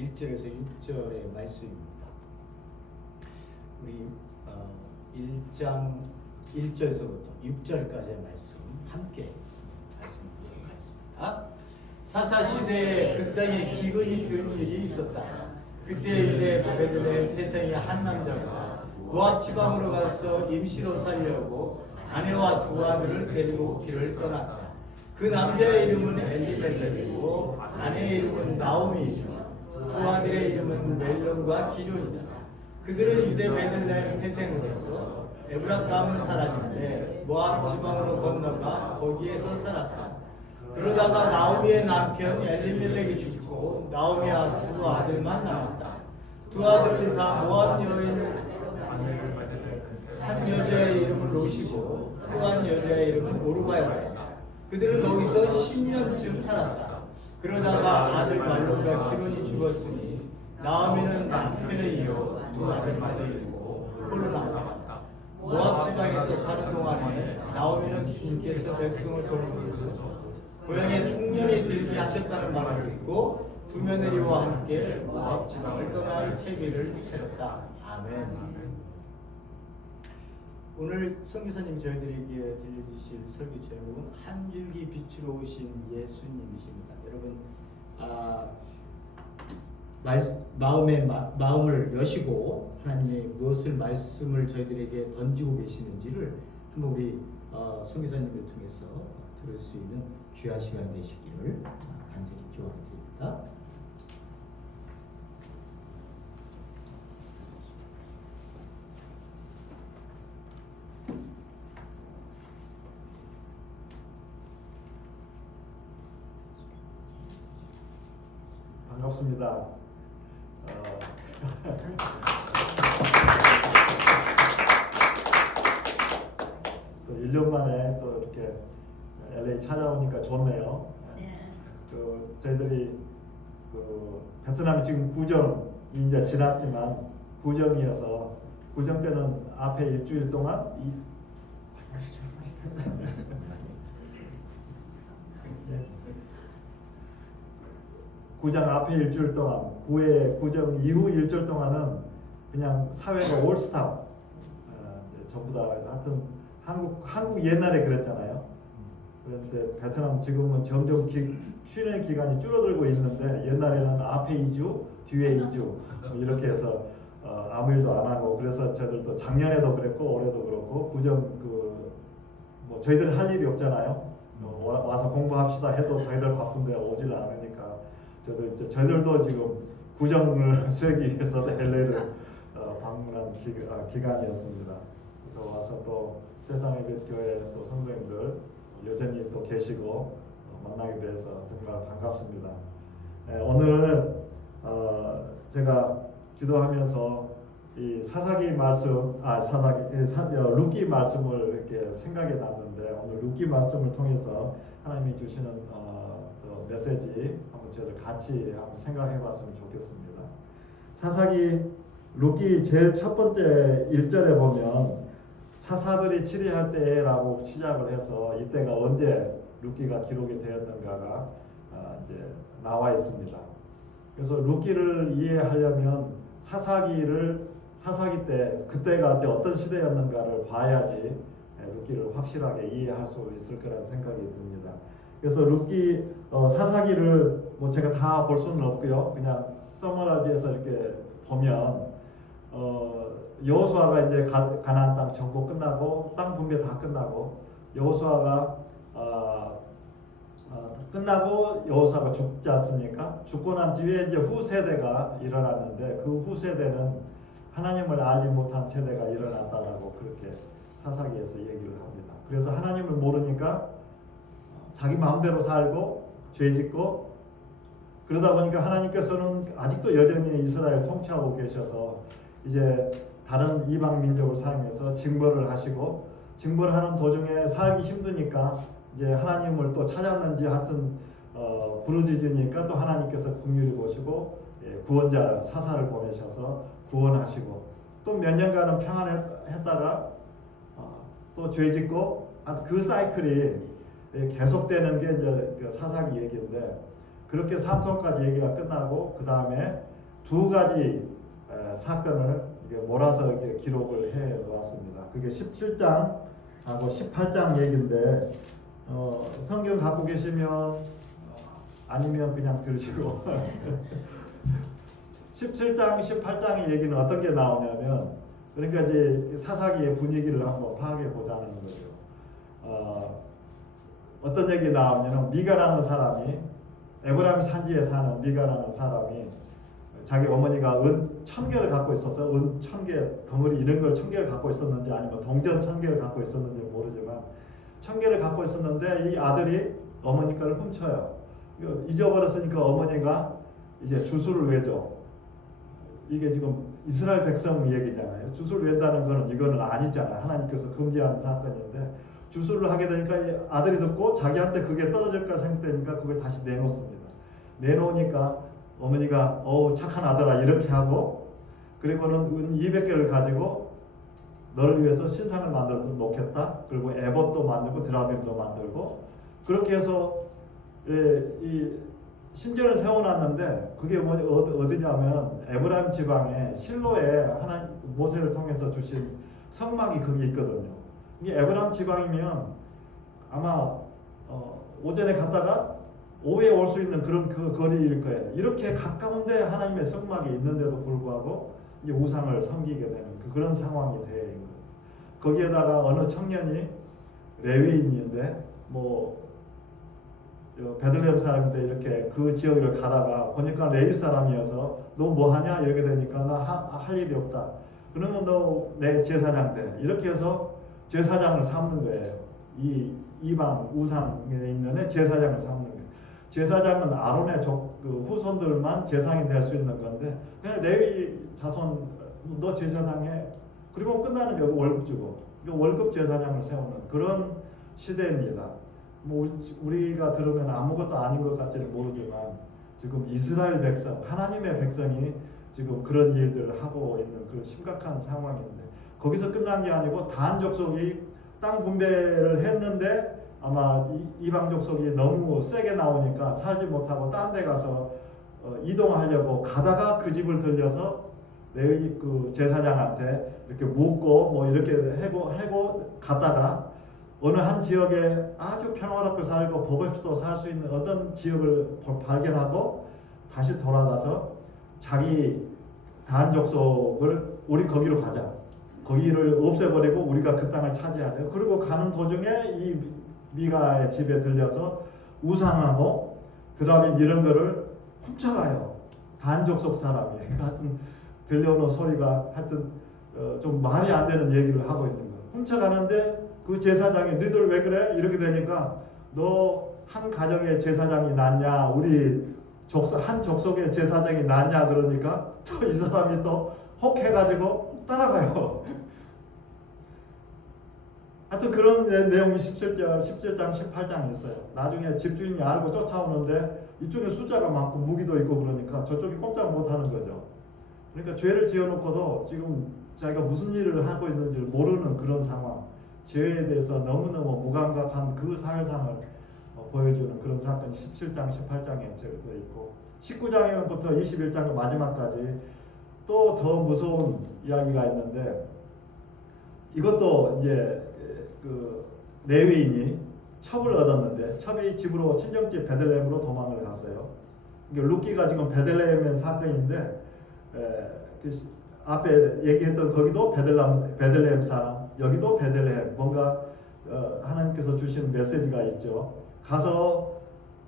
1절에서 6절의 말씀입니다. 우리 1장 1절에서부터 6절까지의 말씀 함께 말씀드리도록 하겠습니다. 사사시대에 그 땅에 기근이 든 일이 있었다. 그때 유대 베들레헴 태생의 한 남자가 모압 지방으로 가서 임시로 살려고 아내와 두 아들을 데리고 길을 떠났다. 그 남자의 이름은 엘리멜렉이고 아내의 이름은 나오미이며 두 아들의 이름은 멜론과 기존이다. 그들은 유대 베들레헴 태생으로서 에브라 가문 사람인데 모압 지방으로 건너가 거기에서 살았다. 그러다가 나오미의 남편 엘리멜렉이 죽고 나오미와 두 아들만 남았다. 두 아들은 다 모압 여인 한 여자의 이름은 롯이고 또 한 여자의 이름은 오르바였다. 그들은 거기서 10년쯤 살았다. 그러다가 아들 말론과 기론이 죽었으니 나오미는 남편을 이어 두 아들마저 잃고 홀로 남았다. 모압 지방에서 사는 동안에 나오미는 주님께서 백성을 거느리셔서 고향에 풍년이 들게 하셨다는 말을 듣고 두 며느리와 함께 모압 지방을 떠날 채비를 차렸다. 아멘. 오늘 선교사님 저희들에게 들려주실 설교 제목은 한 줄기 빛으로 오신 예수님이십니다. 여러분 마음을 여시고 하나님의 무엇을 말씀을 저희들에게 던지고 계시는지를 한번 우리 선교사님을 통해서 들을 수 있는 귀한 시간 되시기를 간절히 기원드립니다. 반갑습니다. 1년 만에 또 이렇게 LA 찾아오니까 좋네요. 저희들이 베트남이 지금 구정이 이제 지났지만 구정이어서 구정 때는 앞에 일주일 동안 구정 앞에 일주일 동안, 구정 이후 일주일 동안은 그냥 사회가 올스타 전부 다 하여튼 한국 옛날에 그랬잖아요. 그런데 베트남 지금은 점점 쉬는 기간이 줄어들고 있는데 옛날에는 앞에 2주, 뒤에 2주 이렇게 해서 아무 일도 안 하고 그래서 저희들도 작년에도 그랬고 올해도 그렇고 구정 뭐 저희들 할 일이 없잖아요. 와서 공부합시다 해도 저희들 바쁜데 오질 않으니까 저희들도 지금 구정을 세우기 위해서 LA를 방문한 기간이었습니다. 그래서 와서 또 세상의 빛 교회 또 선생님들 여전히 또 계시고 만나게 돼서 정말 반갑습니다. 오늘 제가 기도하면서 이 사사기 말씀, 룻기 말씀을 이렇게 생각해 놨는데 오늘 룻기 말씀을 통해서 하나님이 주시는 메시지 한번 저희들 같이 한번 생각해 봤으면 좋겠습니다. 사사기 룻기 제일 첫 번째 1절에 보면 사사들이 치리할 때라고 시작을 해서 이때가 언제 룻기가 기록이 되었는가가 이제 나와 있습니다. 그래서 룻기를 이해하려면 사사기 때 그때가 어떤 시대였는가를 봐야지 룻기를 확실하게 이해할 수 있을 거라는 생각이 듭니다. 그래서 룻기 사사기를 뭐 제가 다 볼 수는 없고요. 그냥 서머라이즈해서 이렇게 보면 여호수아가 이제 가나안 땅 정복 끝나고 땅 분배 다 끝나고 여호수아가 끝나고 여호수아가 죽지 않습니까? 죽고 난 뒤에 이제 후 세대가 일어났는데 그 후 세대는 하나님을 알지 못한 세대가 일어났다라고 그렇게 사사기에서 얘기를 합니다. 그래서 하나님을 모르니까 자기 마음대로 살고 죄짓고 그러다 보니까 하나님께서는 아직도 여전히 이스라엘 통치하고 계셔서 이제 다른 이방 민족을 사용해서 징벌을 하시고 징벌하는 도중에 살기 힘드니까 이제 하나님을 또 찾았는지 하여튼 부르짖으니까 또 하나님께서 긍휼히 보시고 구원자 사사를 보내셔서 구원하시고 또 몇 년간은 평안했다가 또 죄짓고 그 사이클이 계속되는 게 이제 사사기 얘기인데 그렇게 삼손까지 얘기가 끝나고 그 다음에 두 가지 사건을 이게 몰아서 이렇게 기록을 해 놓았습니다. 그게 17장하고 18장 얘기인데 성경 갖고 계시면 아니면 그냥 들으시고 17장, 18장의 얘기는 어떤 게 나오냐면 그러니까 이제 사사기의 분위기를 한번 파악해 보자는 거죠. 어떤 얘기 나오냐면 미가라는 사람이 에브라임 산지에 사는 미가라는 사람이 자기 어머니가 은 1000개를 갖고 있어서 은 1000개 덩어리 이런 걸 1000개를 갖고 있었는지 아니면 동전 1000개를 갖고 있었는지 모르지만 1000개를 갖고 있었는데 이 아들이 어머니 거를 훔쳐요. 잊어버렸으니까 어머니가 이제 주술을 외죠. 이게 지금 이스라엘 백성 얘기잖아요. 주술을 웬다는 거는 이거는 아니잖아요. 하나님께서 금지하는 사건인데 주술을 하게 되니까 아들이 듣고 자기한테 그게 떨어질까 생각되니까 그걸 다시 내놓습니다. 내놓으니까 어머니가 착한 아들아 이렇게 하고 그리고는 은 200개를 가지고 너를 위해서 신상을 만들어 놓겠다. 그리고 에봇도 만들고 드라빔도 만들고 그렇게 해서 이 신전을 세워놨는데 그게 어디냐면 에브라임 지방에 실로에 하나님 모세를 통해서 주신 성막이 거기 있거든요. 이게 에브라임 지방이면 아마 오전에 갔다가 오후에 올 수 있는 그런 그 거리일 거예요. 이렇게 가까운데 하나님의 성막이 있는데도 불구하고 이제 우상을 섬기게 되는 그런 상황이 돼 있는 거예요. 거기에다가 어느 청년이 레위인인데 베들레헴 사람인데 이렇게 그 지역을 가다가 보니까 레위 사람이어서 너 뭐 하냐 이렇게 되니까 나 할 일이 없다. 그러면 너 내 제사장 돼. 이렇게 해서 제사장을 삼는 거예요. 이 이방 우상에 있는 제사장을 삼는 거예요. 제사장은 아론의 후손들만 제사장이 될 수 있는 건데 그냥 레위 자손 너 제사장해. 그리고 끝나는 게 월급 주고 월급 제사장을 세우는 그런 시대입니다. 우리가 들으면 아무것도 아닌 것 같지는 모르지만 지금 이스라엘 백성, 하나님의 백성이 지금 그런 일들을 하고 있는 그런 심각한 상황인데 거기서 끝난 게 아니고 단 족속이 땅 분배를 했는데 아마 이방 족속이 너무 세게 나오니까 살지 못하고 딴 데 가서 이동하려고 가다가 그 집을 들려서 레위 그 제사장한테 이렇게 묻고 이렇게 해고 갔다가 어느 한 지역에 아주 평화롭게 살고 복없이도 살 수 있는 어떤 지역을 발견하고 다시 돌아가서 자기 단 족속을 우리 거기로 가자. 거기를 없애버리고 우리가 그 땅을 차지하자. 그리고 가는 도중에 이 미가의 집에 들려서 우상하고 드라빔 이런 거를 훔쳐가요. 단 족속 사람이. 하여튼 들려오는 소리가 하여튼 좀 말이 안 되는 얘기를 하고 있는 거예요. 훔쳐가는데 그 제사장이 너희들 왜 그래? 이렇게 되니까 너 한 가정의 제사장이 낫냐? 우리 한 족속의 제사장이 낫냐? 그러니까 또 이 사람이 또 혹해가지고 따라가요. 하여튼 그런 내용이 17장, 18장에 있어요. 나중에 집주인이 알고 쫓아오는데 이쪽에 숫자가 많고 무기도 있고 그러니까 저쪽이 꼼짝 못하는 거죠. 그러니까 죄를 지어놓고도 지금 자기가 무슨 일을 하고 있는지 모르는 그런 상황. 죄에 대해서 너무너무 무감각한 그 사회상을 보여주는 그런 사건이 17장, 18장에 적혀 있고 19장부터 21장 마지막까지 또 더 무서운 이야기가 있는데 이것도 이제 그 레위인이 첩을 얻었는데 첩이 집으로 친정집 베들레헴으로 도망을 갔어요. 루키가 지금 베들레헴의 사건인데 그 앞에 얘기했던 거기도 베들레헴 사람, 여기도 베들레헴. 뭔가 하나님께서 주신 메시지가 있죠. 가서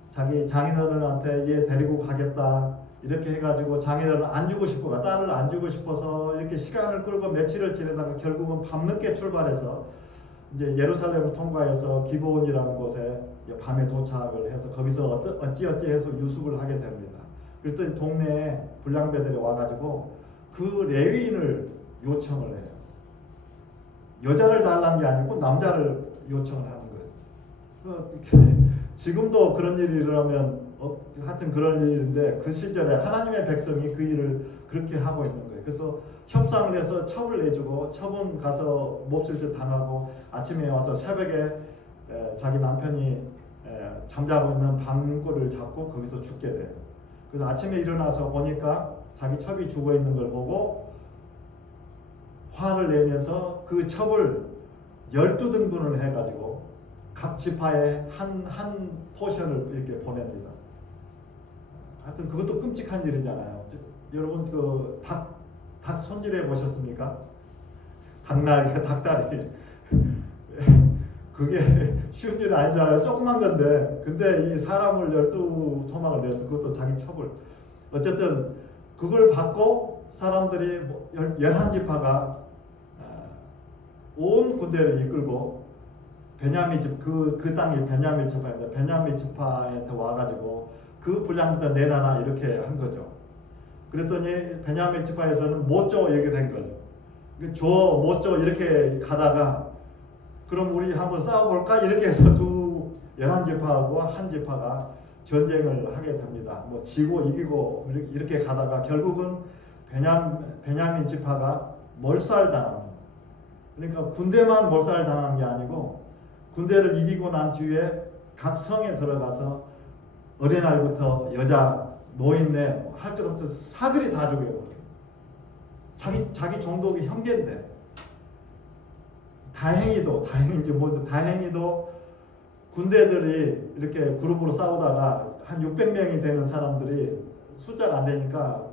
자기 장인어른한테 얘 데리고 가겠다 이렇게 해가지고 장인어른 안 주고 싶어가 딸을 안 주고 싶어서 이렇게 시간을 끌고 며칠을 지내다가 결국은 밤늦게 출발해서 이제 예루살렘을 통과해서 기브온이라는 곳에 밤에 도착을 해서 거기서 어찌어찌 해서 유숙을 하게 됩니다. 그랬더니 동네에 불량배들이 와가지고 그 레위인을 요청을 해요. 여자를 달라는 게 아니고 남자를 요청을 하는 거예요. 지금도 그런 일이 일어나면 하여튼 그런 일인데 그 시절에 하나님의 백성이 그 일을 그렇게 하고 있는 거예요. 그래서 협상을 해서 첩을 내주고 첩은 가서 몹쓸 당하고 아침에 와서 새벽에 자기 남편이 잠자고 있는 방문고를 잡고 거기서 죽게 돼요. 그래서 아침에 일어나서 보니까 자기 첩이 죽어 있는 걸 보고 화를 내면서 그 첩을 12등분을 해가지고 각 지파에 한 포션을 이렇게 보냅니다. 하여튼 그것도 끔찍한 일이잖아요. 여러분 그 닭 손질해 보셨습니까? 닭날개, 닭다리. 그게 쉬운 일이 아니잖아요. 조그만 건데. 근데 이 사람을 12토막을 내서 그것도 자기 첩을. 어쨌든 그걸 받고 사람들이 11지파가 온 군대를 이끌고 베냐민 집 그 땅이 베냐민 지파인데 베냐민 지파한테 와가지고 그 분량부터 내놔라 이렇게 한 거죠. 그랬더니 베냐민 지파에서는 못 줘 이렇게 된 거죠. 줘 못 줘 이렇게 가다가 그럼 우리 한번 싸워볼까 이렇게 해서 11지파하고 한 지파가 전쟁을 하게 됩니다. 뭐 지고 이기고 이렇게 가다가 결국은 베냐민 지파가 몰살당합니다. 그러니까 군대만 몰살당한 게 아니고 군대를 이기고 난 뒤에 각 성에 들어가서 어린아이부터 여자, 노인네 할 것 없어 사그리 다 죽여버려요. 자기 종족이 형제인데 다행히도 군대들이 이렇게 그룹으로 싸우다가 한 600명이 되는 사람들이 숫자가 안 되니까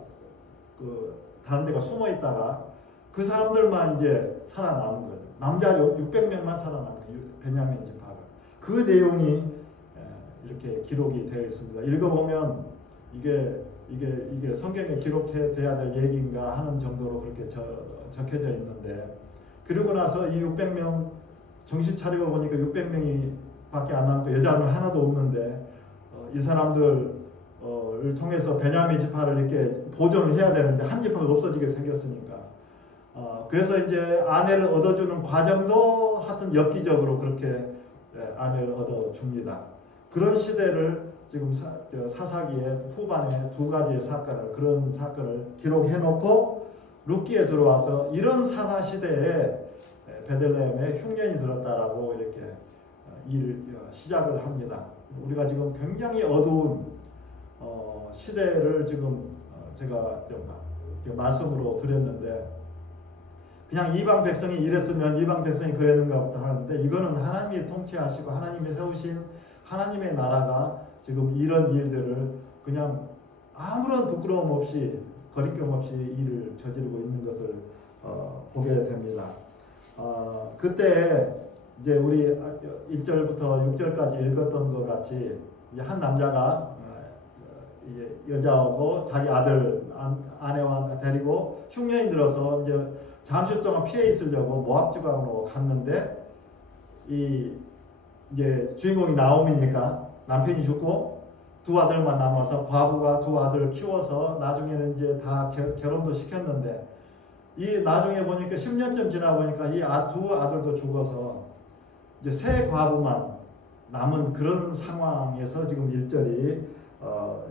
그 다른 데가 숨어 있다가 그 사람들만 이제 살아남은 거죠. 남자 600명만 살아남은 거예요. 베냐민 지파가. 그 내용이 이렇게 기록이 되어 있습니다. 읽어보면 이게 성경에 기록돼야 될 얘기인가 하는 정도로 그렇게 적혀져 있는데 그리고 나서 이 600명 정신 차리고 보니까 600명이 밖에 안 남고 여자는 하나도 없는데 이 사람들을 통해서 베냐민 지파를 이렇게 보존을 해야 되는데 한 지파가 없어지게 생겼으니까 그래서 이제 아내를 얻어주는 과정도 하여튼 엽기적으로 그렇게 아내를 얻어줍니다. 그런 시대를 지금 사사기의 후반에 두 가지의 그런 사건을 기록해놓고 룻기에 들어와서 이런 사사 시대에 베들레헴에 흉년이 들었다라고 이렇게 시작을 합니다. 우리가 지금 굉장히 어두운 시대를 지금 제가 말씀으로 드렸는데 그냥 이방 백성이 이랬으면 이방 백성이 그랬는가 보다 하는데 이거는 하나님이 통치하시고 하나님이 세우신 하나님의 나라가 지금 이런 일들을 그냥 아무런 부끄러움 없이 거리낌 없이 일을 저지르고 있는 것을 보게 됩니다. 그때 이제 우리 1절부터 6절까지 읽었던 것 같이 한 남자가 여자하고 자기 아내와 데리고 흉년이 들어서 이제 잠시 동안 피해 있으려고 모압 지방으로 갔는데 이제 주인공이 나옴이니까 남편이 죽고 두 아들만 남아서 과부가 두 아들을 키워서 나중에는 이제 다 결혼도 시켰는데 이 나중에 보니까 10년쯤 지나 보니까 이 두 아들도 죽어서 이제 새 과부만 남은 그런 상황에서 지금 1절이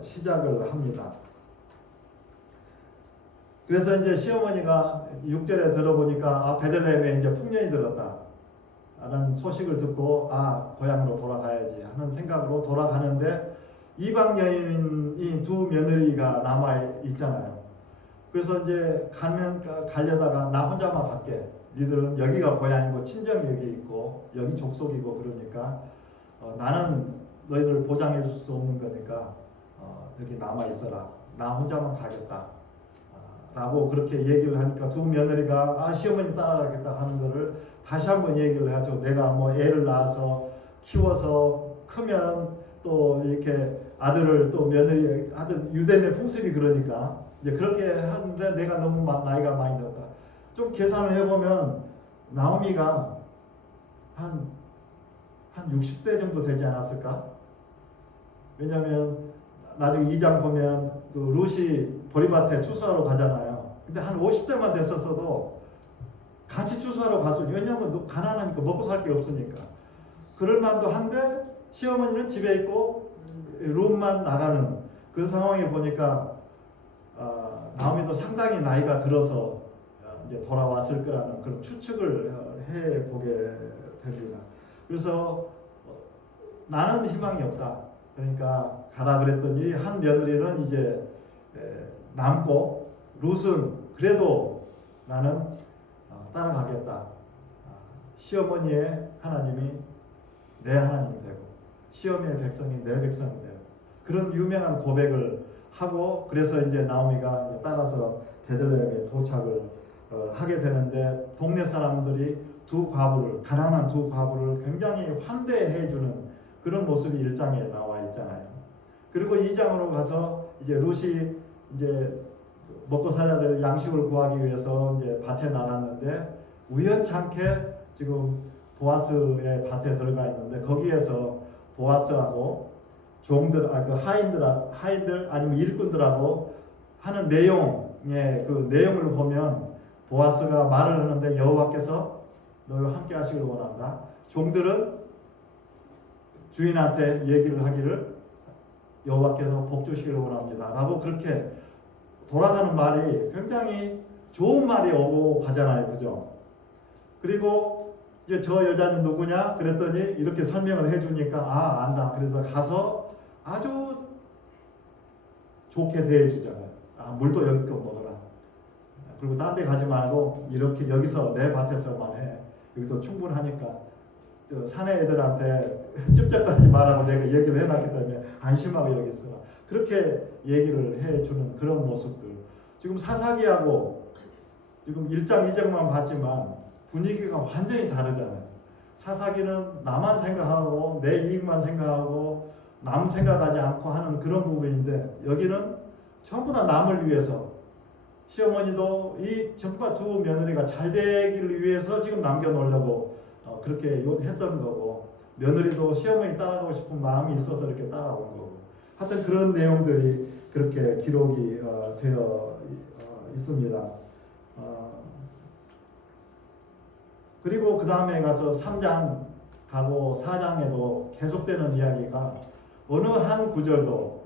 시작을 합니다. 그래서 이제 시어머니가 6절에 들어보니까 베들레헴에 이제 풍년이 들었다 라는 소식을 듣고 고향으로 돌아가야지 하는 생각으로 돌아가는데 이방 여인인 두 며느리가 남아 있잖아요. 그래서 이제 가려다가 나 혼자만 갈게. 니들은 여기가 고향이고 친정이 여기 있고 여기 족속이고 그러니까 나는 너희들 보장해 줄 수 없는 거니까 여기 남아 있어라. 나 혼자만 가겠다. 라고 그렇게 얘기를 하니까 두 며느리가 시어머니 따라가겠다 하는 거를 다시 한번 얘기를 하죠. 내가 뭐 애를 낳아서 키워서 크면 또 이렇게 아들을 또 며느리 하여튼 유대인의 풍습이 그러니까 이제 그렇게 하는데 내가 너무 나이가 많이 들었다. 좀 계산을 해보면 나오미가 한 60세 정도 되지 않았을까? 왜냐하면 나중에 2장 보면 그 룻이 보리밭에 추수하러 가잖아요. 근데 한 50대만 됐었어도 같이 추수하러 갔어요. 왜냐하면 가난하니까 먹고 살 게 없으니까. 그럴 만도 한데 시어머니는 집에 있고 룻만 나가는 그 상황에 보니까 나오미도 상당히 나이가 들어서 이제 돌아왔을 거라는 그런 추측을 해보게 됩니다. 그래서 나는 희망이 없다. 그러니까 가라 그랬더니 한 며느리는 이제 남고 룻은 그래도 나는 따라가겠다. 시어머니의 하나님이 내 하나님이 되고 시어머니의 백성이 내 백성이 되고 그런 유명한 고백을 하고 그래서 이제 나오미가 이제 따라서 베들레헴에 도착을 하게 되는데 동네 사람들이 두 과부를 가난한 두 과부를 굉장히 환대해 주는 그런 모습이 1장에 나와 있잖아요. 그리고 2장으로 가서 이제 룻이 이제 먹고 살아야 될 양식을 구하기 위해서 이제 밭에 나갔는데 우연찮게 지금 보아스의 밭에 들어가 있는데 거기에서 보아스하고 종들, 그 하인들 아니면 일꾼들하고 하는 내용의 그 내용을 보면 보아스가 말을 하는데 여호와께서 너희와 함께 하시기를 원한다. 종들은 주인한테 얘기를 하기를 여호와께서 복 주시기를 원합니다. 라고 그렇게 돌아가는 말이 굉장히 좋은 말이 오고 가잖아요. 그죠? 그리고 이제 저 여자는 누구냐? 그랬더니 이렇게 설명을 해주니까 안다. 그래서 가서 아주 좋게 대해주잖아요. 물도 여기껏 먹어라. 그리고 딴 데 가지 말고 이렇게 여기서 내 밭에서만 해. 여기도 충분하니까 사내 애들한테 찝쩍거리지 말라고 내가 얘기를 해놨기 때문에 안심하고 여기 있어라. 그렇게 얘기를 해주는 그런 모습들. 지금 사사기하고 지금 1장 2장만 봤지만 분위기가 완전히 다르잖아요. 사사기는 나만 생각하고 내 이익만 생각하고 남 생각하지 않고 하는 그런 부분인데 여기는 전부 다 남을 위해서 시어머니도 이 전부 두 며느리가 잘 되기를 위해서 지금 남겨놓으려고 그렇게 했던 거고 며느리도 시어머니 따라가고 싶은 마음이 있어서 이렇게 따라온 거고 하여튼 그런 내용들이 그렇게 기록이 되어 있습니다. 그리고 그 다음에 가서 3장 가고 4장에도 계속되는 이야기가 어느 한 구절도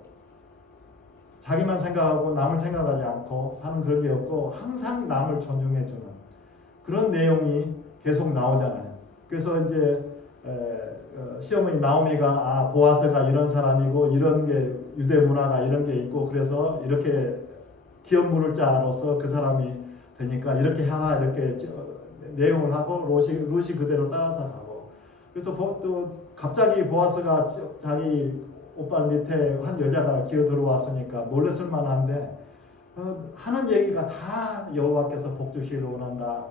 자기만 생각하고 남을 생각하지 않고 하는 그런 게 없고 항상 남을 존중해주는 그런 내용이 계속 나오잖아요. 그래서 이제 시어머니 나오미가 보아스가 이런 사람이고 이런 게 유대 문화가 이런 게 있고 그래서 이렇게 기업 물을 자로서 그 사람이 되니까 이렇게 하라 이렇게 내용을 하고 룻이 그대로 따라서 가고 그래서 또 갑자기 보아스가 자기 옷발 밑에 한 여자가 기어 들어왔으니까 몰랐을 만한데 하는 얘기가 다 여호와께서 복 주시기를 원한다.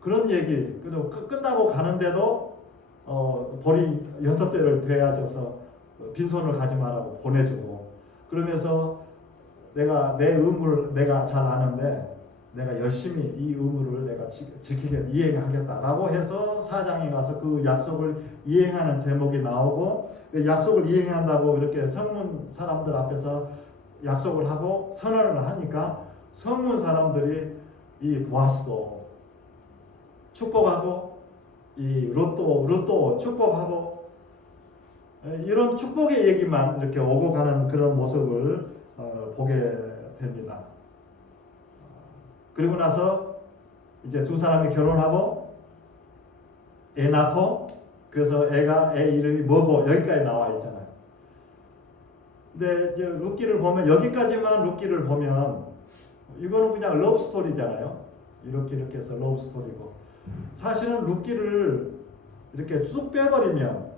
그런 얘기. 그리고 끝나고 가는데도 벌이 6대를 되어져서 빈손을 가지 말라고 보내주고 그러면서 내가 내 의무를 내가 잘 아는데 내가 열심히 이 의무를 내가 이행하겠다라고 해서 4장에 가서 그 약속을 이행하는 제목이 나오고 약속을 이행한다고 이렇게 성문 사람들 앞에서 약속을 하고 선언을 하니까 성문 사람들이 이 보아스도 축복하고 이 룻도 축복하고 이런 축복의 얘기만 이렇게 오고 가는 그런 모습을 보게 됩니다. 그리고 나서 이제 두 사람이 결혼하고 애 낳고 그래서 애 이름이 뭐고 여기까지 나와 있잖아요. 근데 이제 룻기를 보면 여기까지만 룻기를 보면 이거는 그냥 러브 스토리잖아요. 이렇게 해서 러브 스토리고 사실은 룻기를 이렇게 쭉 빼버리면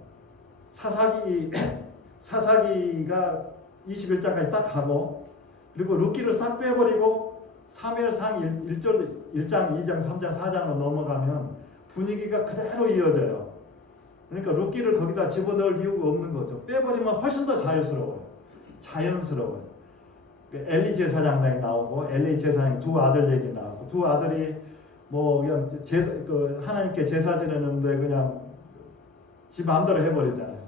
사사기가 21장까지 딱 가고 그리고 룻기를 싹 빼버리고 사무엘상 1장, 2장, 3장, 4장으로 넘어가면 분위기가 그대로 이어져요. 그러니까 룻기를 거기다 집어넣을 이유가 없는 거죠. 빼버리면 훨씬 더 자연스러워요. 엘리 제사장 나오고 엘리 제사장 두 아들 얘기 나오고 두 아들이 뭐 그냥 하나님께 제사 지내는데 그냥 지 마음대로 해버리잖아요.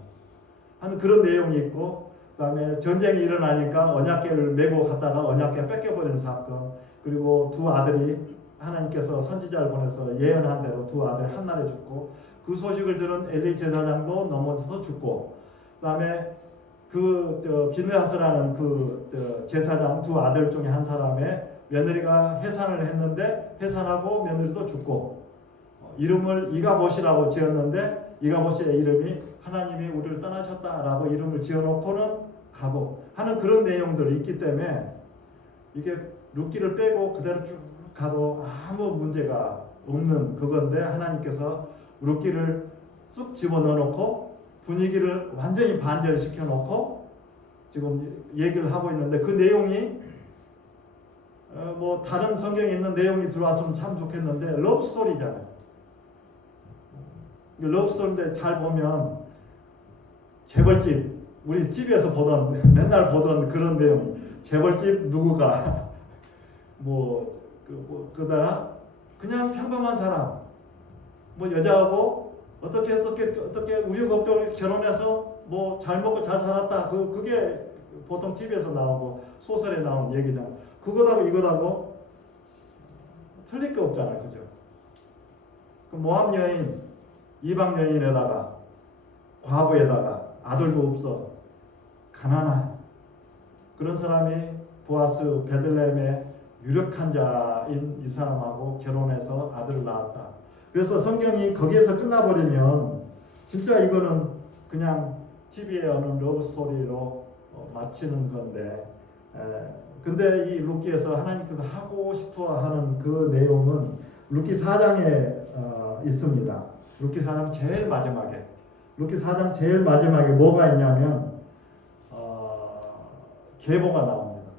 하는 그런 내용이 있고 그다음에 전쟁이 일어나니까 언약궤를 메고 갔다가 언약궤 뺏겨버린 사건 그리고 두 아들이 하나님께서 선지자를 보내서 예언한 대로 두 아들이 한날에 죽고 그 소식을 들은 엘리 제사장도 넘어져서 죽고 그다음에 비느하스라는 제사장 두 아들 중에 한 사람의 며느리가 해산을 했는데 해산하고 며느리도 죽고 이름을 이가봇이라고 지었는데 이가봇의 이름이 하나님이 우리를 떠나셨다라고 이름을 지어놓고는 가고 하는 그런 내용들이 있기 때문에 이게 룻기를 빼고 그대로 쭉 가도 아무 문제가 없는 그건데 하나님께서 룻기를 쑥 집어넣어놓고 분위기를 완전히 반전시켜 놓고 지금 얘기를 하고 있는데 그 내용이 뭐 다른 성경에 있는 내용이 들어왔으면 참 좋겠는데 러브 스토리잖아요. 러브 스토리인데 잘 보면 재벌집 우리 TV에서 보던 맨날 보던 그런 내용 재벌집 누구가 그다가 그냥 평범한 사람 뭐 여자하고 어떻게 우여곡절 결혼해서 뭐 잘 먹고 잘 살았다 그게 보통 TV에서 나오고 소설에 나오는 얘기잖아. 그거하고 이거하고 틀릴 게 없잖아요, 그죠? 그 모함 여인, 이방 여인에다가 과부에다가 아들도 없어 가난한 그런 사람이 보아스 베들레헴의 유력한 자인 이 사람하고 결혼해서 아들을 낳았다. 그래서 성경이 거기에서 끝나버리면 진짜 이거는 그냥 TV에 어느 러브 스토리로 마치는 건데 근데 이 룻기에서 하나님께서 하고 싶어하는 그 내용은 룻기 4장에 있습니다. 룻기 4장 제일 마지막에 룻기 4장 제일 마지막에 뭐가 있냐면 계보가 나옵니다.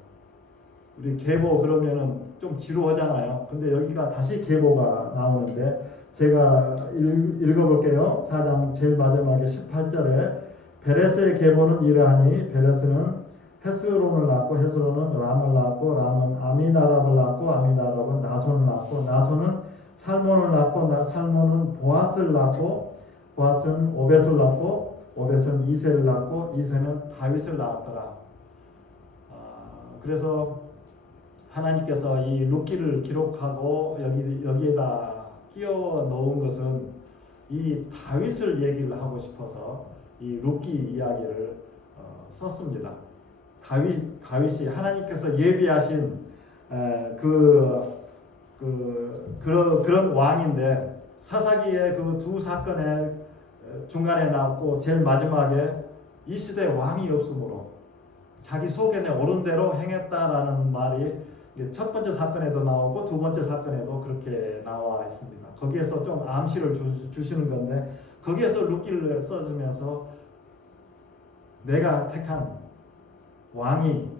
우리 계보 그러면은 좀 지루하잖아요. 근데 여기가 다시 계보가 나오는데 제가 읽어볼게요. 4장 제일 마지막에 18절에 베레스의 계보는 이러하니 베레스는 헤스론을 낳고 헤스론은 람을 낳고 람은 아미나답을 낳고 아미나답은 나손을 낳고 나손은 살몬을 낳고 살몬은 보아스를 낳고 보아스는 오벳을 낳고 오벳은 이새를 낳고 이새는 다윗을 낳았더라. 그래서 하나님께서 이 룻기를 기록하고 여기에다 끼워 놓은 것은 이 다윗을 얘기를 하고 싶어서 이 룻기 이야기를 썼습니다. 다윗이 하나님께서 예비하신 그런 왕인데 사사기의 그 두 사건의 중간에 나왔고 제일 마지막에 이 시대에 왕이 없으므로 자기 소견에 옳은 대로 행했다라는 말이 첫 번째 사건에도 나오고 두 번째 사건에도 그렇게 나와 있습니다. 거기에서 좀 암시를 주시는 건데 거기에서 룻기를 써주면서 내가 택한 왕이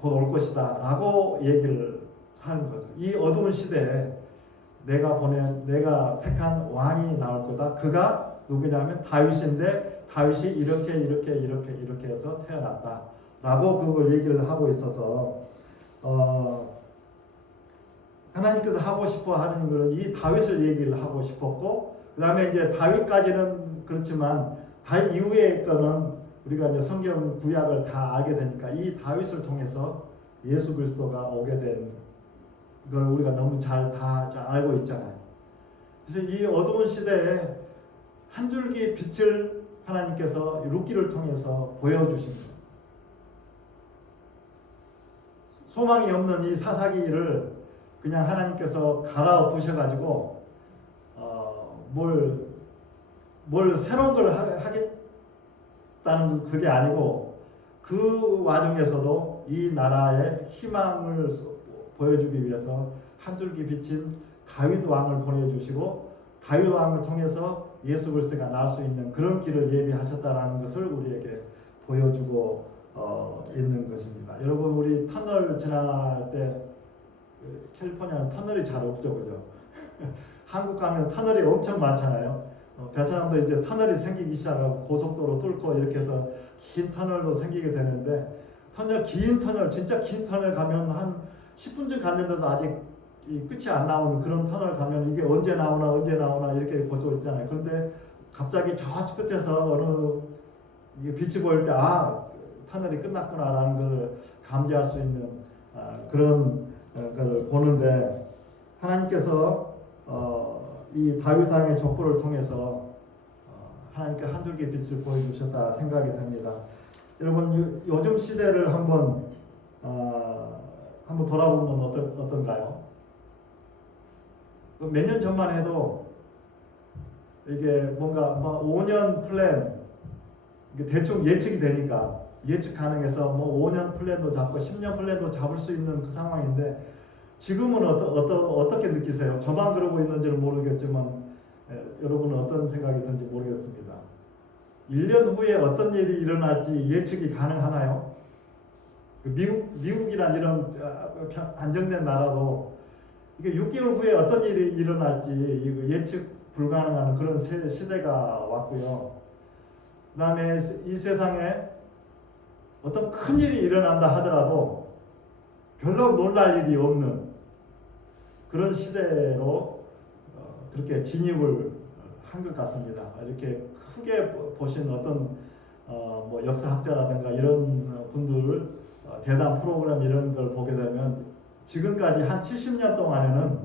곧 올 것이다 라고 얘기를 하는 거죠. 이 어두운 시대에 내가 택한 왕이 나올 거다. 그가 누구냐면 다윗인데 다윗이 이렇게 해서 태어났다 라고 그걸 얘기를 하고 있어서 하나님께서 하고 싶어 하는 것은 이 다윗을 얘기를 하고 싶었고 그 다음에 이제 다윗까지는 그렇지만 다윗 이후의 거는 우리가 이제 성경 구약을 다 알게 되니까 이 다윗을 통해서 예수 그리스도가 오게 된 걸 우리가 너무 잘 알고 있잖아요. 그래서 이 어두운 시대에 한 줄기 빛을 하나님께서 룻기를 통해서 보여주신 거예요. 소망이 없는 이 사사기를 그냥 하나님께서 갈아엎으셔가지고 뭘 새로운 걸 하겠다는 그게 아니고 그 와중에서도 이 나라의 희망을 보여주기 위해서 한 줄기 비친 다윗 왕을 보내주시고 다윗 왕을 통해서 예수 그리스도가 날 수 있는 그런 길을 예비하셨다라는 것을 우리에게 보여주고 있는 것입니다. 여러분 우리 터널 지날 때 캘리포니아는 터널이 잘 없죠, 그죠? 한국 가면 터널이 엄청 많잖아요. 베트남도 이제 터널이 생기기 시작하고 고속도로 뚫고 이렇게 해서 긴 터널도 생기게 되는데 긴 터널 진짜 긴 터널 가면 한 10분쯤 갔는데도 아직 끝이 안 나오는 그런 터널 가면 이게 언제 나오나 이렇게 보고 있잖아요. 그런데 갑자기 저 끝에서 이게 빛이 보일 때 터널이 끝났구나라는 걸 감지할 수 있는 그런 걸 보는데 하나님께서 이 다윗 왕의 족보를 통해서 하나님께 한 줄기 빛을 보여주셨다 생각이 됩니다. 여러분 요즘 시대를 한번 돌아보면 어떤가요? 몇 년 전만 해도 이게 뭔가 뭐 5년 플랜 이게 대충 예측이 되니까 예측 가능해서 뭐 5년 플랜도 잡고 10년 플랜도 잡을 수 있는 그 상황인데 지금은 어떻게 느끼세요? 저만 그러고 있는지는 모르겠지만 여러분은 어떤 생각이 드는지 모르겠습니다. 1년 후에 어떤 일이 일어날지 예측이 가능하나요? 미국이란 이런 안정된 나라도 이게 6개월 후에 어떤 일이 일어날지 예측 불가능한 그런 시대가 왔고요. 그 다음에 이 세상에 어떤 큰 일이 일어난다 하더라도 별로 놀랄 일이 없는 그런 시대로 그렇게 진입을 한 것 같습니다. 이렇게 크게 보신 어떤 뭐 역사학자라든가 이런 분들 대담 프로그램 이런 걸 보게 되면 지금까지 한 70년 동안에는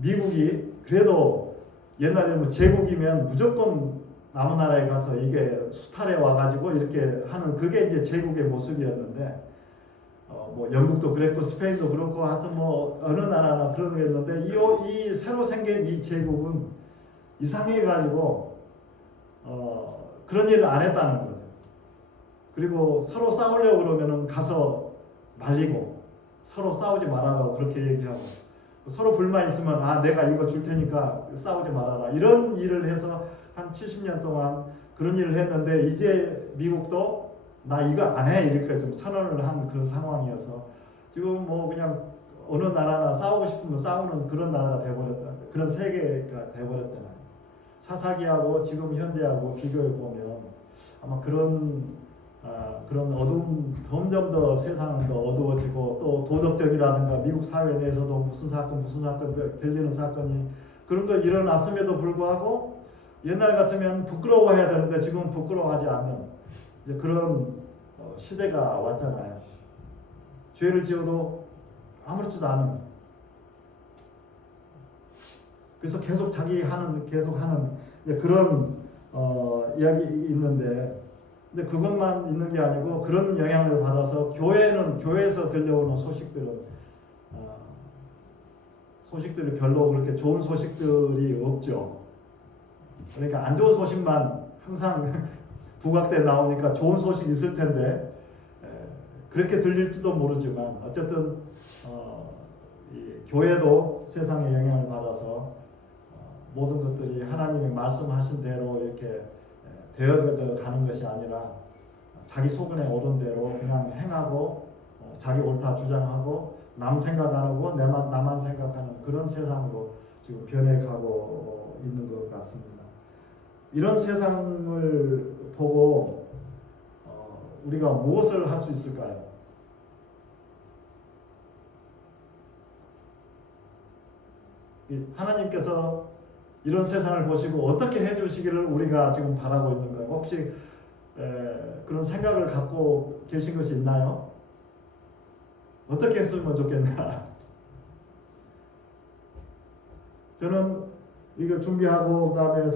미국이 그래도 옛날에 뭐 제국이면 무조건 남은 나라에 가서 이게 수탈해 와가지고 이렇게 하는 그게 이제 제국의 모습이었는데 뭐 영국도 그랬고 스페인도 그렇고 하여튼 뭐 어느 나라나 그런 게 있는데 이 새로 생긴 이 제국은 이상해가지고 그런 일을 안 했다는 거죠. 그리고 서로 싸우려고 그러면은 가서 말리고 서로 싸우지 말아라고 그렇게 얘기하고 서로 불만 있으면 내가 이거 줄 테니까 싸우지 말아라 이런 일을 해서 한 70년 동안 그런 일을 했는데 이제 미국도 나 이거 안 해 이렇게 좀 선언을 한 그런 상황이어서 지금 뭐 그냥 어느 나라나 싸우고 싶으면 싸우는 그런 나라가 돼버렸다. 그런 세계가 돼버렸잖아요. 사사기하고 지금 현대하고 비교해 보면 아마 그런 점점 더 세상은 더 어두워지고 또 도덕적이라든가 미국 사회 내에서도 무슨 사건 들리는 사건이 그런 거 일어났음에도 불구하고 옛날 같으면 부끄러워해야 되는데 지금 부끄러워하지 않는 이제 그런 시대가 왔잖아요. 죄를 지어도 아무렇지도 않은. 그래서 계속 계속 하는 그런 이야기 있는데, 근데 그것만 있는 게 아니고 그런 영향을 받아서 교회에서 들려오는 소식들이 별로 그렇게 좋은 소식들이 없죠. 그러니까 안 좋은 소식만 항상 부각돼 나오니까 좋은 소식이 있을 텐데 그렇게 들릴지도 모르지만 어쨌든 이 교회도 세상의 영향을 받아서 모든 것들이 하나님이 말씀하신 대로 이렇게 되어져 가는 것이 아니라 자기 소근에 오른 대로 그냥 행하고 자기 옳다 주장하고 남 생각 안 하고 나만 생각하는 그런 세상으로 지금 변해가고 있는 것 같습니다. 이런 세상을 보고 우리가 무엇을 할 수 있을까요? 하나님께서 이런 세상을 보시고 어떻게 해주시기를 우리가 지금 바라고 있는가요? 혹시 그런 생각을 갖고 계신 것이 있나요? 어떻게 했으면 좋겠나? 저는 이거 준비하고 그다음에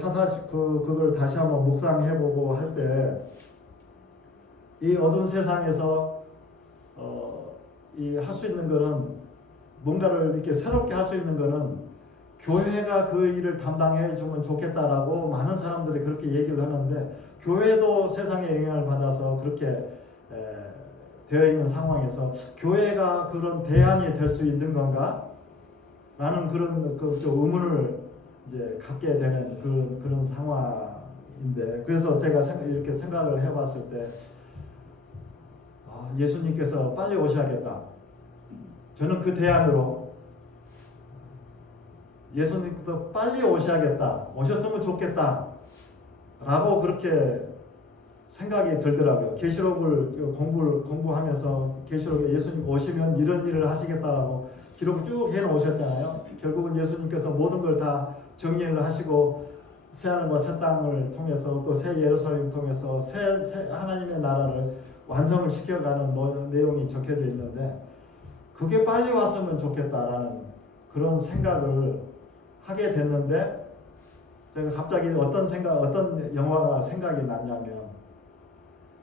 그걸 다시 한번 묵상해보고 할 때 이 어두운 세상에서 이 할 수 있는 거는 뭔가를 이렇게 새롭게 할 수 있는 거는 교회가 그 일을 담당해 주면 좋겠다라고 많은 사람들이 그렇게 얘기를 하는데 교회도 세상에 영향을 받아서 그렇게 되어 있는 상황에서 교회가 그런 대안이 될 수 있는 건가? 라는 그런 좀 의문을 이제 갖게 되는 그런 상황인데 그래서 제가 이렇게 생각을 해봤을 때 예수님께서 빨리 오셔야겠다. 저는 그 대안으로 예수님께서 빨리 오셔야겠다. 오셨으면 좋겠다. 라고 그렇게 생각이 들더라고요. 계시록을 공부하면서 계시록에 예수님 오시면 이런 일을 하시겠다라고 기록을 쭉 해놓으셨잖아요. 결국은 예수님께서 모든 걸 다 정리를 하시고 새하늘과 새 땅을 통해서 또 새 예루살렘을 통해서 새 하나님의 나라를 완성을 시켜가는 내용이 적혀져 있는데 그게 빨리 왔으면 좋겠다라는 그런 생각을 하게 됐는데 제가 갑자기 어떤 영화가 생각이 났냐면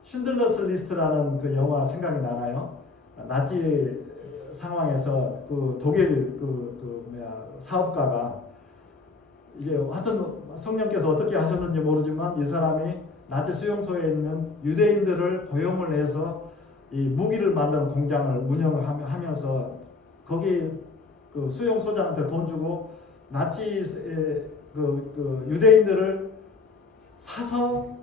쉰들러스 리스트라는 그 영화 생각이 나나요? 나치 상황에서 그 독일 사업가가 이제 하여튼 성령께서 어떻게 하셨는지 모르지만 이 사람이 나치 수용소에 있는 유대인들을 고용을 해서 이 무기를 만드는 공장을 운영하면서 거기 그 수용소장한테 돈 주고 나치 그 유대인들을 사서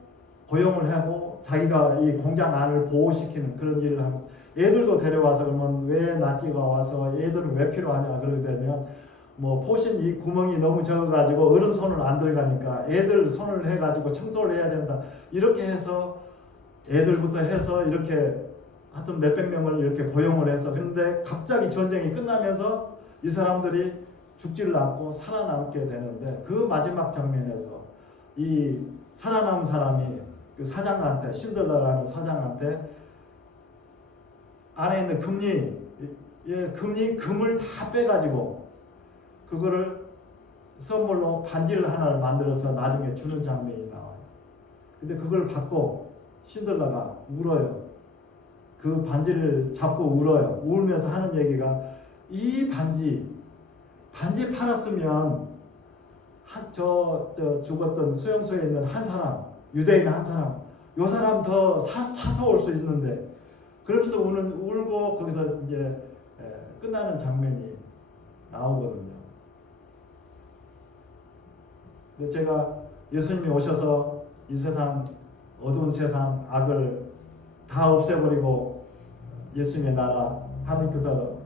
고용을 하고 자기가 이 공장 안을 보호시키는 그런 일을 하고 애들도 데려와서 그러면 왜 나치가 와서 애들은 왜 필요하냐 그러게 되면 뭐 포신 이 구멍이 너무 적어가지고 어른 손을 안 들어가니까 애들 손을 해가지고 청소를 해야 된다 이렇게 해서 애들부터 해서 이렇게 하여튼 몇백 명을 이렇게 고용을 해서 근데 갑자기 전쟁이 끝나면서 이 사람들이 죽지를 않고 살아남게 되는데 그 마지막 장면에서 이 살아남은 사람이 그 사장한테 신들라라는 사장한테 안에 있는 금을 다 빼가지고 그거를 선물로 반지를 하나를 만들어서 나중에 주는 장면이 나와요. 근데 그걸 받고 신들라가 울어요. 그 반지를 잡고 울어요. 울면서 하는 얘기가 이 반지 팔았으면 저 죽었던 수용소에 있는 한 사람 유대인 한 사람 요 사람 더 사서 올 수 있는데 그러면서 울고 거기서 이제 끝나는 장면이 나오거든요. 근데 제가 예수님이 오셔서 이 세상 어두운 세상 악을 다 없애버리고 예수님의 나라 하나님께서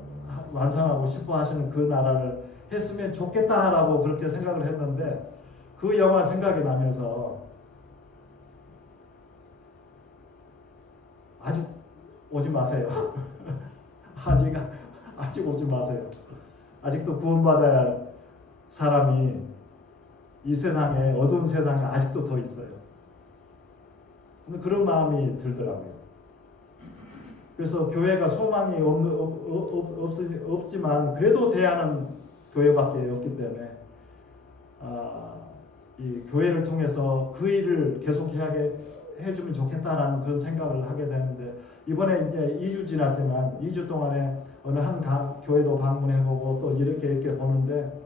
완성하고 싶어 하시는 그 나라를 했으면 좋겠다라고 그렇게 생각을 했는데 그 영화 생각이 나면서 아직 오지 마세요. 아직 오지 마세요. 아직도 구원받아야 할 사람이 이 세상에 어두운 세상에 아직도 더 있어요. 그런 마음이 들더라고요. 그래서 교회가 소망이 없지만 그래도 대안은 교회밖에 없기 때문에 이 교회를 통해서 그 일을 계속하게 해주면 좋겠다라는 그런 생각을 하게 되는데 이번에 이제 2주 지났지만 2주 동안에 어느 한 교회도 방문해보고 또 이렇게 보는데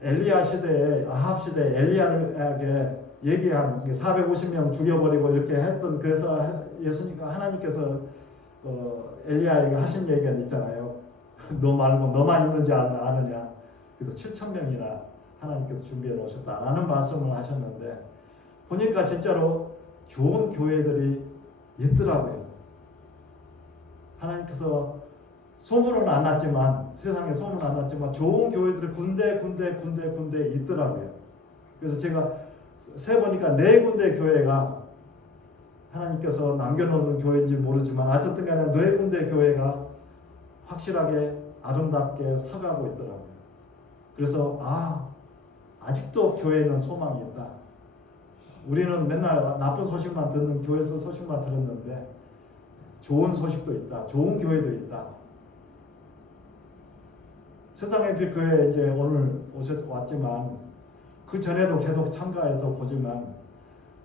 엘리야 시대에 아합 시대에 엘리야에게 얘기한 450명 죽여버리고 이렇게 했던 그래서 하나님께서 엘리야에게 하신 얘기가 있잖아요. 너 말고 너만 있는지 아느냐. 그래서 7,000명이나 하나님께서 준비해 놓으셨다라는 말씀을 하셨는데 보니까 진짜로 좋은 교회들이 있더라고요. 하나님께서 소문은 안 났지만 세상에 소문은 안 났지만 좋은 교회들이 군데 있더라고요. 그래서 제가 세보니까 4군데 교회가 하나님께서 남겨놓은 교회인지 모르지만 어쨌든 간에 4군데 교회가 확실하게 아름답게 서가고 있더라고요. 그래서 아직도 교회에는 소망이 있다. 우리는 맨날 나쁜 소식만 듣는 교회에서 소식만 들었는데 좋은 소식도 있다. 좋은 교회도 있다. 세상의 빛 교회 이제 오늘 왔지만 그 전에도 계속 참가해서 보지만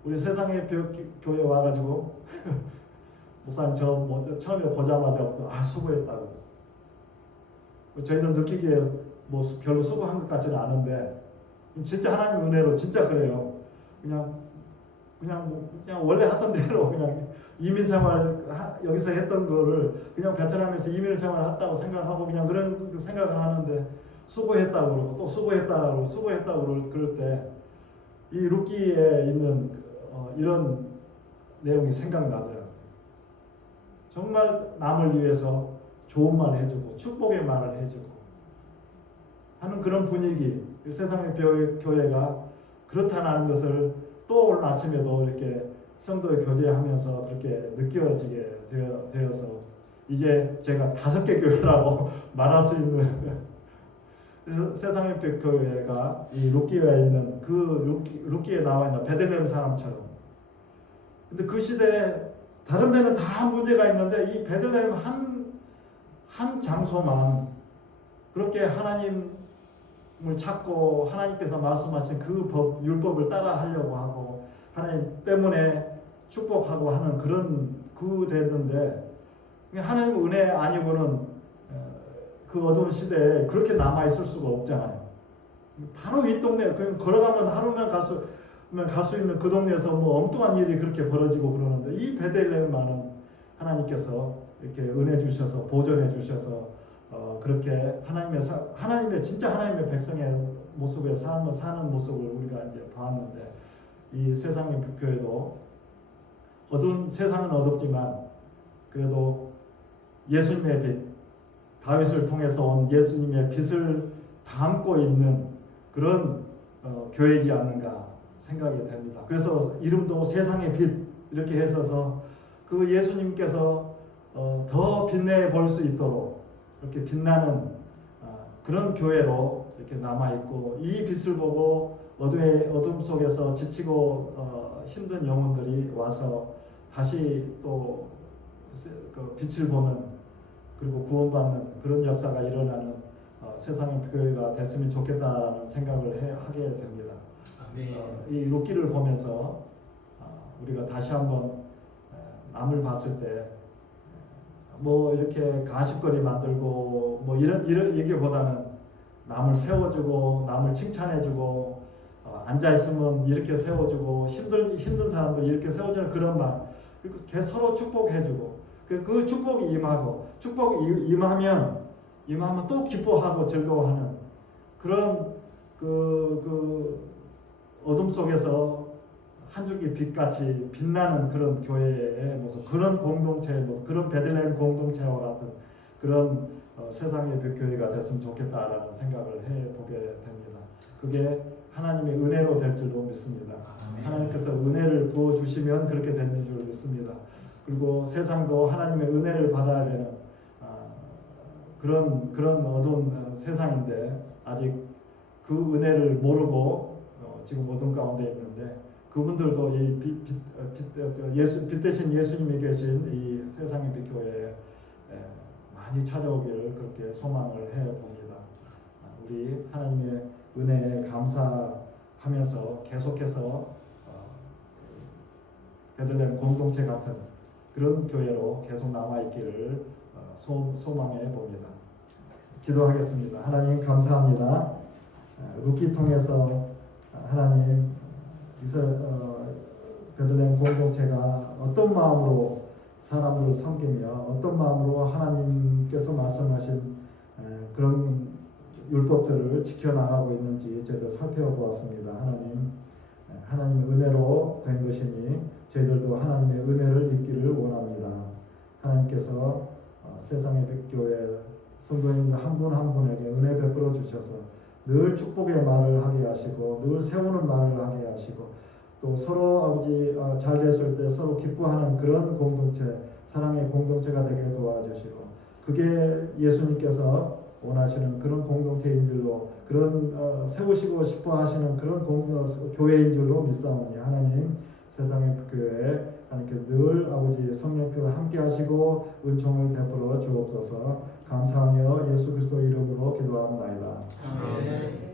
우리 세상의 빛 교회 와가지고 목사님 처음에 보자마자부터 수고했다고. 저희들 느끼기에 뭐 별로 수고한 것 같지는 않은데 진짜 하나님 은혜로 진짜 그래요. 그냥 원래 하던 대로 그냥 이민생활 여기서 했던 거를 그냥 베트남에서 이민생활 했다고 생각하고 그냥 그런 생각을 하는데 수고했다고 그러고 또 수고했다고 그럴 때 이 룻기에 있는 이런 내용이 생각나더라고요. 정말 남을 위해서 좋은 말 해주고 축복의 말을 해주고 하는 그런 분위기 세상의 교회가 그렇다는 것을 또 오늘 아침에도 이렇게 성도의 교제하면서 그렇게 느껴지게 되어서 이제 제가 5개 교회라고 말할 수 있는 세상의 빛 교회가 이 룻기에 있는 그 룻기에 나와 있는 베들레헴 사람처럼. 근데 그 시대에 다른 데는 다 문제가 있는데 이 베들레헴 한 장소만 그렇게 하나님을 찾고 하나님께서 말씀하신 그 율법을 따라 하려고 하고 하나님 때문에 축복하고 하는 그런 됐는데 하나님 은혜 아니고는 그 어두운 시대에 그렇게 남아 있을 수가 없잖아요. 바로 이 동네 그냥 걸어가면 하루만 갈 수 있는 그 동네에서 뭐 엉뚱한 일이 그렇게 벌어지고 그러는데 이 베들레헴만은 하나님께서 이렇게 은혜 주셔서 보존해 주셔서 그렇게 하나님의 진짜 하나님의 백성의 모습에 사는 모습을 우리가 이제 봤는데 이 세상의 교회도 세상은 어둡지만 그래도 예수님의 빛, 다윗을 통해서 온 예수님의 빛을 담고 있는 그런 교회이지 않는가 생각이 됩니다. 그래서 이름도 세상의 빛 이렇게 했어서 그 예수님께서 더 빛내 볼 수 있도록 이렇게 빛나는 그런 교회로 이렇게 남아 있고 이 빛을 보고 어둠 속에서 지치고 힘든 영혼들이 와서 다시 또 그 빛을 보는 그리고 구원받는 그런 역사가 일어나는 세상의 교회가 됐으면 좋겠다라는 생각을 하게 됩니다. 이 룻기를 보면서 우리가 다시 한번 남을 봤을 때 뭐 이렇게 가십거리 만들고 뭐 이런 얘기보다는 남을 세워주고 남을 칭찬해주고 앉아 있으면 이렇게 세워주고 힘든 사람들 이렇게 세워주는 그런 말 그리고 서로 축복해주고 그 축복이 축복이 임하면 또 기뻐하고 즐거워하는 그런 그 어둠 속에서 한 줄기 빛같이 빛나는 그런 교회의 모습, 그런 공동체의 모습, 그런 베들레헴 공동체와 같은 그런 세상의 교회가 됐으면 좋겠다라는 생각을 해보게 됩니다. 그게 하나님의 은혜로 될 줄로 믿습니다. 하나님께서 은혜를 부어주시면 그렇게 되는 줄 믿습니다. 그리고 세상도 하나님의 은혜를 받아야 되는 그런 어두운 세상인데 아직 그 은혜를 모르고 지금 어둠 가운데 있는데 그분들도 이 빛 대신 예수님이 계신 이 세상의 빛 교회에 많이 찾아오기를 그렇게 소망을 해 봅니다. 우리 하나님의 은혜에 감사하면서 계속해서 베들레헴 공동체 같은 그런 교회로 계속 남아 있기를 소망해 봅니다. 기도하겠습니다. 하나님 감사합니다. 룻기 통해서 하나님 베들레헴 공동체가 어떤 마음으로 사람들을 섬기며 어떤 마음으로 하나님께서 말씀하신 그런 율법들을 지켜나가고 있는지 저희들 살펴보았습니다. 하나님의 은혜로 된 것이니 저희들도 하나님의 은혜를 입기를 원합니다. 하나님께서 세상의 백교회 성도님 한 분 한 분에게 은혜 베풀어 주셔서 늘 축복의 말을 하게 하시고 늘 세우는 말을 하게 하시고 또 서로 아버지 잘 됐을 때 서로 기뻐하는 그런 공동체 사랑의 공동체가 되게 도와주시고 그게 예수님께서 원하시는 그런 공동체인 줄로 그런 세우시고 싶어 하시는 그런 교회인 줄로 믿사오니 하나님 세상의 교회에 하나님께 늘 아버지 성령께서 함께 하시고 은총을 베풀어 주옵소서. 감사하며 예수 그리스도 이름으로 기도합니다. 아멘.